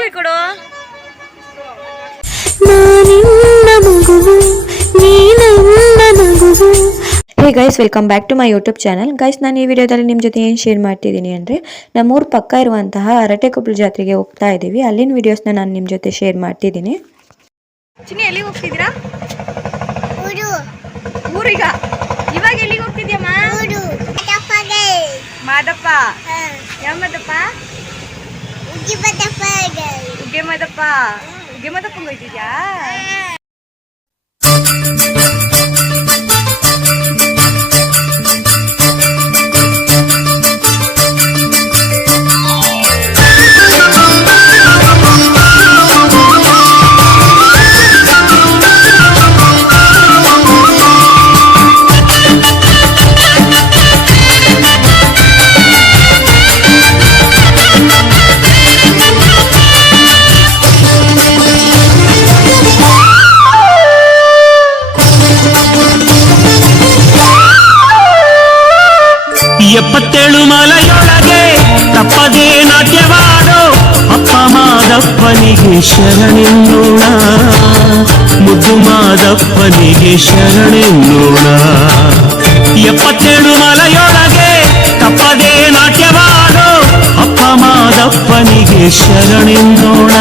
Screenshot ಕೊಡು. Hey guys, welcome back to my YouTube channel. Guys, ನಾನು ಈ ವಿಡಿಯೋದಲ್ಲಿ ನಿಮ್ಮ ಜೊತೆ ಏನು ಶೇರ್ ಮಾಡ್ತಿದ್ದೀನಿ ಅಂದರೆ, ನಮ್ಮೂರ ಪಕ್ಕ ಇರುವಂತಹ ಅರಟೆಕೊಪ್ಪಲು ಜಾತ್ರೆಗೆ ಹೋಗ್ತಾ ಇದ್ದೀವಿ. ಅಲ್ಲಿನ ವಿಡಿಯೋಸ್ನ ನಾನು ನಿಮ್ಮ ಜೊತೆ ಶೇರ್ ಮಾಡ್ತಿದ್ದೀನಿ. ಚಿನ್ನಿ, ಎಲ್ಲಿಗೆ ಹೋಗ್ತಿದ್ದೀರಾ? ಊರಿಗ. ಇವಾಗ ಎಲ್ಲಿಗೆ ಹೋಗ್ತಿದ್ಯಮ್ಮ? ಮಾದಪ್ಪ. ಯಾವ ಮಾದಪ್ಪ? ಉಗ್ಗೆ ಮಾದಪ್ಪ. ಉಗ್ಗೆ ಮಾದಪ್ಪ ಹೋಗ್ತಿದ್ಯಾ? ಎಪ್ಪತ್ತೇಳು ಮಲೆಯೊಳಗೆ ತಪ್ಪದೇ ನಾಟ್ಯವಾಡೋ ಅಪ್ಪ ಮಾದಪ್ಪನಿಗೆ ಶರಣೆನ್ನೋಣ, ಮುದ್ದು ಮಾದಪ್ಪನಿಗೆ ಶರಣೆನ್ನೋಣ. ಎಪ್ಪತ್ತೇಳು ಮಲೆಯೊಳಗೆ ತಪ್ಪದೇ ನಾಟ್ಯವಾಡೋ ಅಪ್ಪ ಮಾದಪ್ಪನಿಗೆ ಶರಣೆನ್ನೋಣ,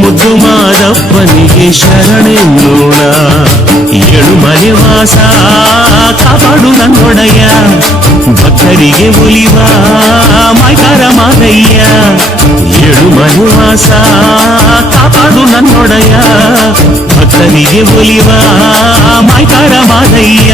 ಮುದ್ದು ಮಾದಪ್ಪನಿಗೆ ಶರಣೆನ್ನೋಣ. ಏಳು ಮನೆ ವಾಸ ಕಾಪಾಡು ನನ್ನೊಡೆಯ, ಭಕ್ತರಿಗೆ ಒಲಿವ ಮೈಕಾರ ಮಾದಯ್ಯ. ಏಳು ಮನೆ ವಾಸ ಕಾಪಾಡು ನನ್ನೊಡೆಯ, ಭಕ್ತರಿಗೆ ಒಲಿವ ಮೈಕಾರ ಮಾದಯ್ಯ.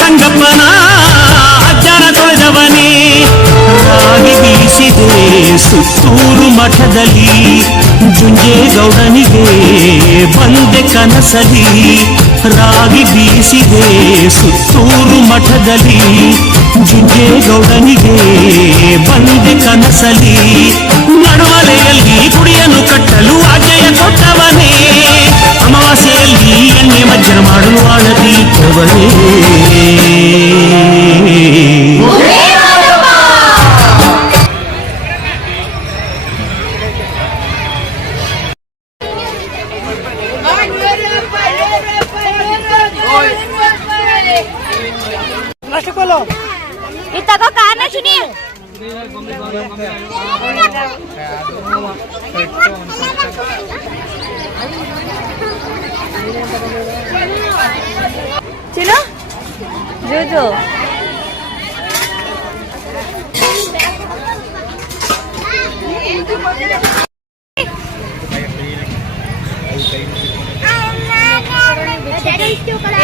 ಸಂಗಪ್ಪನ ಅಜ್ಜನ ತೊಳೆದವನೇ, ರಾಗಿ ಬೀಸಿದೆ ಸುತ್ತೂರು ಮಠದಲ್ಲಿ, ಜುಂಜೇಗೌಡನಿಗೆ ಬಂದೆ ಕನಸಲಿ. ರಾಗಿ ಬೀಸಿದೆ ಸುತ್ತೂರು ಮಠದಲ್ಲಿ, ಜುಂಜೇಗೌಡನಿಗೆ ಬಂದೆ ಕನಸಲಿ. ನಡುವಲೆಯಲ್ಲಿ ಗುಡಿಯನ್ನು ಕಟ್ಟಲು ಆಜ್ಞೆಯ ಕೊಟ್ಟವನೇ, ಅಮಾವಾಸ್ಯೆಯಲ್ಲಿ ಎಣ್ಣೆ ಮಜ್ಜನ ಮಾಡಲು ಆಳತೀರ್ಥವನೇ. ಇತ್ತಗೋ ಕಾರಣ ಶುನಿ. ಚಿನ್ನು, ಜೂಜು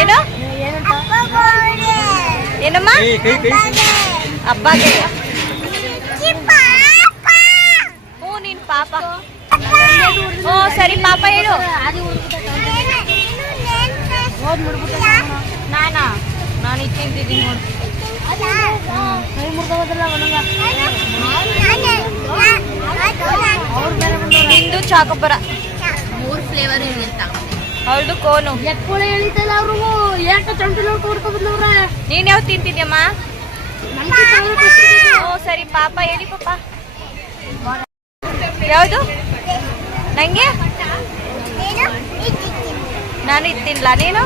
ಏನು? ಏನಮ್ಮ? ಅಬ್ಬಾಗೆ. ಹ್ಞೂ, ನೀನು ಪಾಪ. ಹ್ಞೂ ಸರಿ, ಪಾಪ ಹೇಳು. ನಾನು ಇಟ್ಟಿದ್ದೀನಿ ನೋಡಿ. ನಿಂದು ಚಾಕೊಬ್ಬರ 3 ಫ್ಲೇವರ್ ಅಂತ. ಹೌದು, ಕೋನು ಹೇಳಿದ್ದಲ್ಲ ಅವರು. ನೀನ್ ಯಾವ್ದು ತಿಂತಿದ್ಯಮ್ಮ? ಓ ಸರಿ, ಪಾಪ ಹೇಳಿ ಪಾಪ. ಯಾವುದು? ನಂಗೆ ನಾನು ಇತ್ತಿಲ್ಲ. ನೀನು?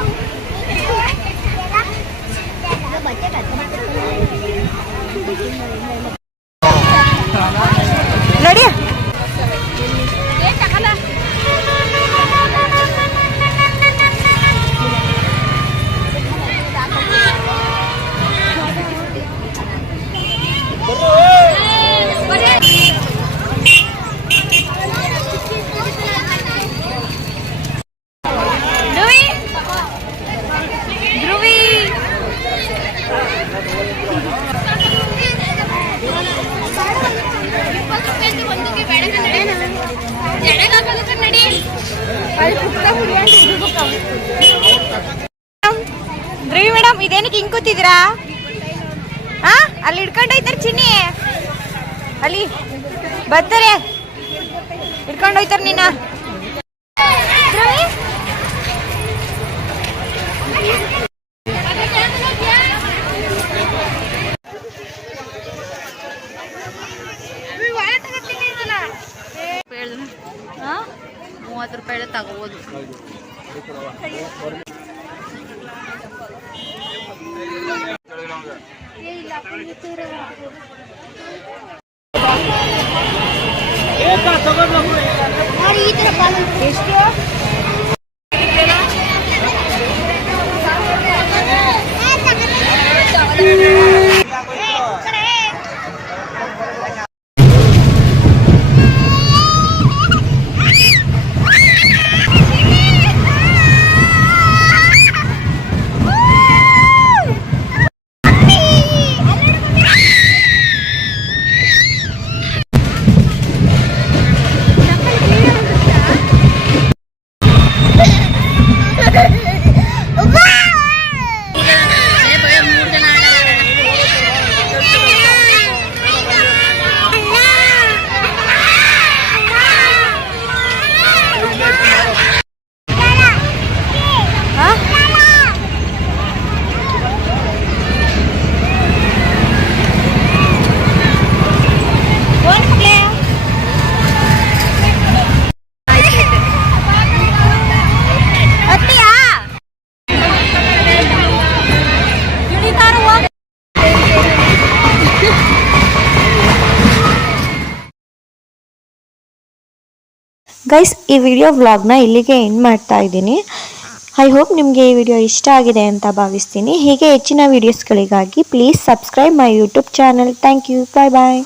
ಹೋಗ್ತೀರಾ? ಅಲ್ಲಿ ಹಿಡ್ಕೊಂಡು ಹೋಯ್ತಾರೆ ಚಿನ್ನಿ, ಅಲ್ಲಿ ಬರ್ತಾರೆ ಹಿಡ್ಕೊಂಡು ಹೋಯ್ತಾರೆ ನೀನ. ₹30 ತಗೋಬೋದು. ಎಷ್ಟು? ಗೈಸ್, ಈ ವಿಡಿಯೋ ವ್ಲಾಗ್ನ ಇಲ್ಲಿಗೆ ಎಂಡ್ ಮಾಡ್ತಾ ಇದ್ದೀನಿ. ಐ ಹೋಪ್ ನಿಮಗೆ ಈ ವಿಡಿಯೋ ಇಷ್ಟ ಆಗಿದೆ ಅಂತ ಭಾವಿಸ್ತೀನಿ. ಹೀಗೆ ಹೆಚ್ಚಿನ ವೀಡಿಯೋಸ್ಗಳಿಗಾಗಿ please subscribe my YouTube channel. Thank you. Bye bye.